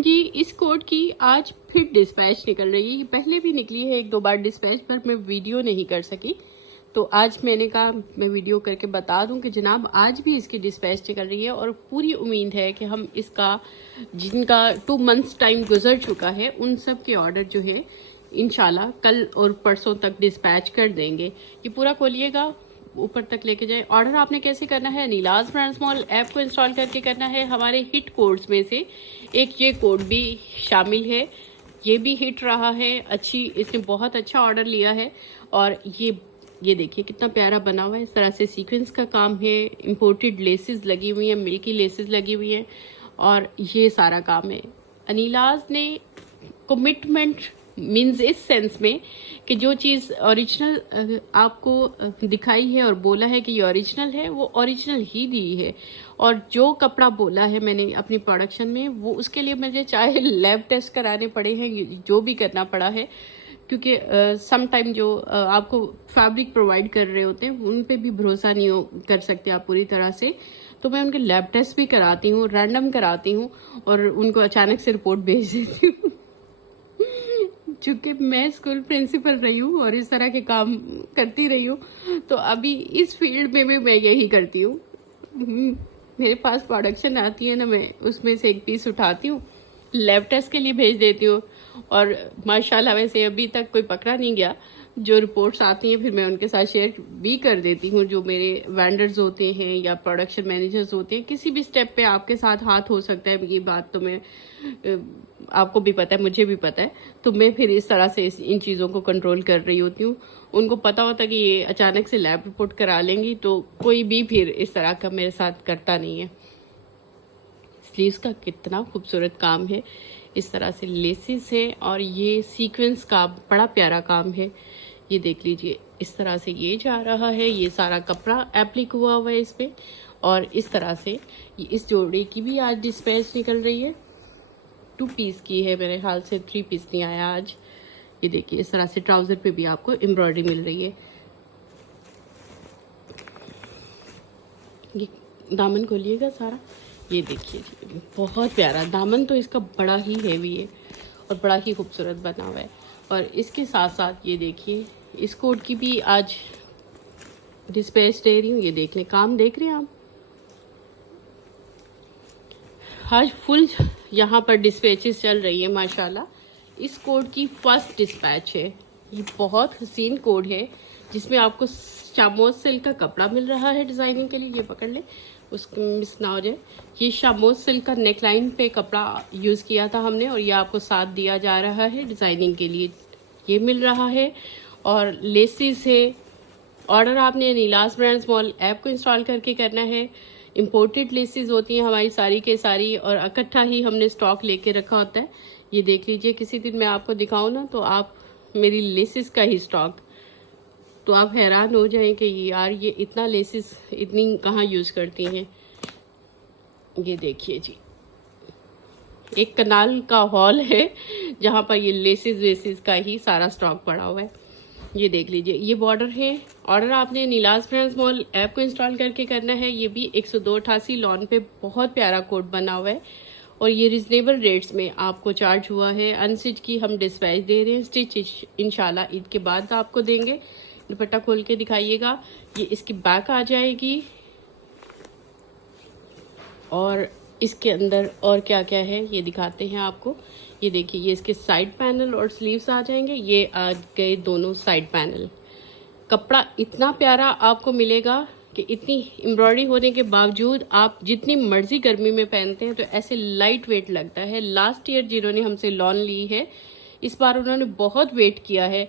वालेकुम जी। इस कोड की आज फिर डिस्पैच निकल रही है। पहले भी निकली है एक दो बार डिस्पैच, पर मैं वीडियो नहीं कर सकी, तो आज मैंने कहा मैं वीडियो करके बता दूं कि जनाब आज भी इसकी डिस्पैच निकल रही है। और पूरी उम्मीद है कि हम इसका जिनका 2 मंथ्स टाइम गुजर चुका है उन सब के ऑर्डर जो है इंशाल्लाह कल और परसों तक डिस्पैच कर देंगे। ये पूरा खोलिएगा, ऊपर तक लेके जाए। ऑर्डर आपने कैसे करना है, नीलाज ब्रांड स्मॉल ऐप को इंस्टॉल करके करना है। हमारे हिट कोड्स में से एक ये कोड भी शामिल है, ये भी हिट रहा है। इसने बहुत अच्छा ऑर्डर लिया है। और ये देखिए कितना प्यारा बना हुआ है। इस तरह से सीक्वेंस का काम है, इंपोर्टेड लेसेस लगी हुई हैं, मिल्की लेसेस लगी हुई हैं, और ये सारा काम है। अनीलाज ने कमिटमेंट मीन्स इस सेंस में कि जो चीज़ ओरिजिनल आपको दिखाई है और बोला है कि ये ओरिजिनल है, वो ओरिजिनल ही दी है। और जो कपड़ा बोला है मैंने अपनी प्रोडक्शन में, वो उसके लिए मुझे चाहे लैब टेस्ट कराने पड़े हैं, जो भी करना पड़ा है, क्योंकि सम टाइम जो आपको फैब्रिक प्रोवाइड कर रहे होते हैं उन पे भी भरोसा नहीं कर सकते आप पूरी तरह से। तो मैं उनके लैब टेस्ट भी कराती हूँ, रैंडम कराती हूँ, और उनको अचानक से रिपोर्ट भेज देती हूँ। चूंकि मैं स्कूल प्रिंसिपल रही हूँ और इस तरह के काम करती रही हूँ, तो अभी इस फील्ड में भी मैं यही करती हूँ। मेरे पास प्रोडक्शन आती है ना, मैं उसमें से एक पीस उठाती हूँ, लैब टेस्ट के लिए भेज देती हूँ, और माशाल्लाह वैसे अभी तक कोई पकड़ा नहीं गया। जो रिपोर्ट्स आती हैं फिर मैं उनके साथ शेयर भी कर देती हूँ। जो मेरे वेंडर्स होते हैं या प्रोडक्शन मैनेजर्स होते हैं, किसी भी स्टेप पे आपके साथ हाथ हो सकता है, ये बात तो मैं आपको भी पता है, मुझे भी पता है। तो मैं फिर इस तरह से इन चीज़ों को कंट्रोल कर रही होती हूँ। उनको पता होता कि ये अचानक से लैब रिपोर्ट करा लेंगी, तो कोई भी फिर इस तरह का मेरे साथ करता नहीं है। स्लीव्स का कितना खूबसूरत काम है, इस तरह से लेसेस है, और ये सीक्वेंस का बड़ा प्यारा काम है। ये देख लीजिए, इस तरह से ये जा रहा है, ये सारा कपड़ा एप्लिक हुआ हुआ है इस पे। और इस तरह से इस जोड़े की भी आज डिस्पैच निकल रही है। 2 पीस की है, मेरे ख्याल से 3 पीस नहीं आया आज। ये देखिए इस तरह से ट्राउजर पे भी आपको एम्ब्रॉयडरी मिल रही है। ये दामन खोलिएगा सारा, ये देखिए जी, बहुत प्यारा दामन। तो इसका बड़ा ही हेवी है और बड़ा ही खूबसूरत बना हुआ है। और इसके साथ साथ ये देखिए इस कोट की भी आज डिस्पैच दे रही हूँ। ये देख लें, काम देख रहे हैं आप, आज फुल यहाँ पर डिस्पैचेस चल रही है माशाल्लाह। इस कोड की फर्स्ट डिस्पैच है। ये बहुत हसीन कोड है, जिसमें आपको शामोज सिल्क का कपड़ा मिल रहा है डिज़ाइनिंग के लिए। ये पकड़ ले, उसको मिस ना हो जाए। ये शामोज सिल्क का नेकलाइन पे कपड़ा यूज़ किया था हमने, और ये आपको साथ दिया जा रहा है डिज़ाइनिंग के लिए, ये मिल रहा है। और लेसिस है। ऑर्डर आपने नीलाज ब्रांड स्मॉल ऐप को इंस्टॉल करके करना है। इम्पोर्टेड लेसेस होती हैं हमारी सारी के सारी, और इकट्ठा ही हमने स्टॉक लेके रखा होता है। ये देख लीजिए, किसी दिन मैं आपको दिखाऊं ना तो आप मेरी लेसेस का ही स्टॉक, तो आप हैरान हो जाएं कि यार ये इतना लेसेस इतनी कहाँ यूज़ करती हैं। ये देखिए जी, एक कनाल का हॉल है जहाँ पर ये लेसेस वेसेस का ही सारा स्टॉक पड़ा हुआ है। ये देख लीजिए, ये बॉर्डर है। ऑर्डर आपने नीलाज ब्रांड स्मॉल ऐप को इंस्टॉल करके करना है। ये भी 10288 लॉन पे बहुत प्यारा कोड बना हुआ है, और ये रिजनेबल रेट्स में आपको चार्ज हुआ है। अनस्टिच की हम डिस्पैच दे रहे हैं, स्टिच इंशाल्लाह ईद के बाद आपको देंगे। दुपट्टा खोल के दिखाइएगा। ये इसकी बैक आ जाएगी, और इसके अंदर और क्या क्या है ये दिखाते हैं आपको। ये देखिए, ये इसके साइड पैनल और स्लीव्स आ जाएंगे। ये आ गए दोनों साइड पैनल। कपड़ा इतना प्यारा आपको मिलेगा कि इतनी एम्ब्रॉयडरी होने के बावजूद आप जितनी मर्जी गर्मी में पहनते हैं तो ऐसे लाइट वेट लगता है। लास्ट ईयर जिन्होंने हमसे लॉन ली है, इस बार उन्होंने बहुत वेट किया है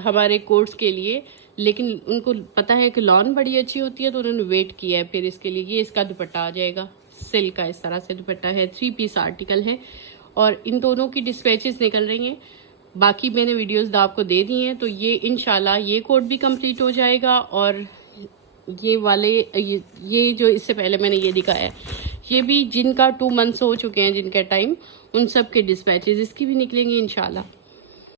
हमारे कोर्स के लिए, लेकिन उनको पता है कि लॉन बड़ी अच्छी होती है, तो उन्होंने वेट किया है फिर इसके लिए। ये इसका दुपट्टा आ जाएगा, सिल्क का इस तरह से दुपट्टा है। 3 पीस आर्टिकल है, और इन दोनों की डिस्पैचेस निकल रही हैं। बाकी मैंने वीडियोस आपको दे दी हैं, तो ये इंशाल्लाह ये कोड भी कंप्लीट हो जाएगा। और ये वाले ये जो इससे पहले मैंने ये दिखाया, ये भी जिनका 2 मंथ्स हो चुके हैं जिनका टाइम, उन सब के डिस्पैचेस इसकी भी निकलेंगे इंशाल्लाह।